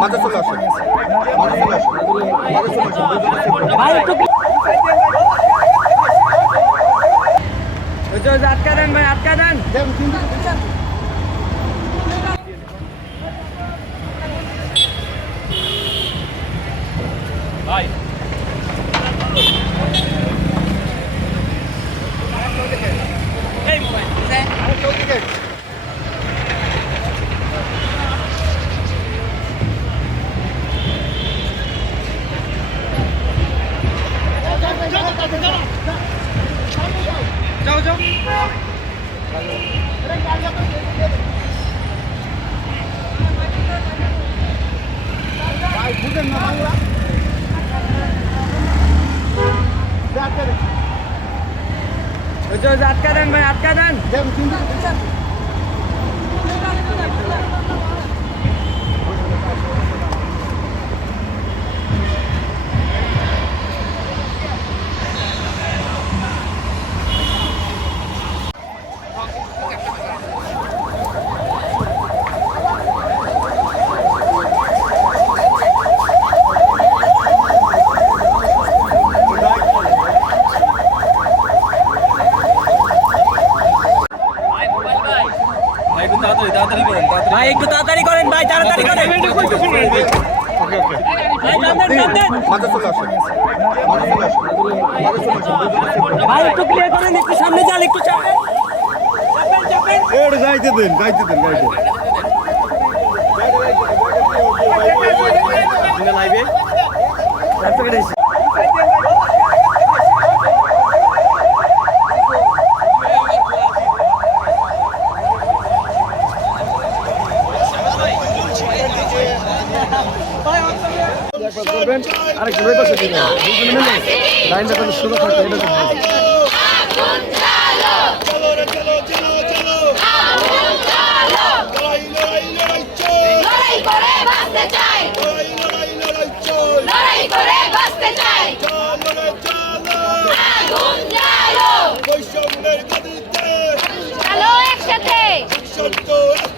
মাঝে চলে আসেন মাঝে চলে যে আটকা দেন ভাই আটকা দেন। যাও যাও। ওই যে ওই যে আটকা দেন ভাই আটকা দেন। ভাই একটু তাড়াতাড়ি করেন ভাই তাড়াতাড়ি করেন ভাই একটু ক্লিয়ার করেন একটু সামনে যান একটু চাপেন যাইতে দেন যাইতে দেন যাইতে লাইভে করবেন আরেকটু ওই পাশে দিবেন লাইনটা কোনো সুন্দর থাকে এটা দেখবেন চলো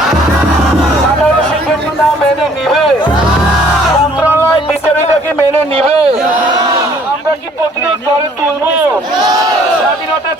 নিবে। আমরা কি প্রতিরোধ করে তুলবো? স্বাধীনতা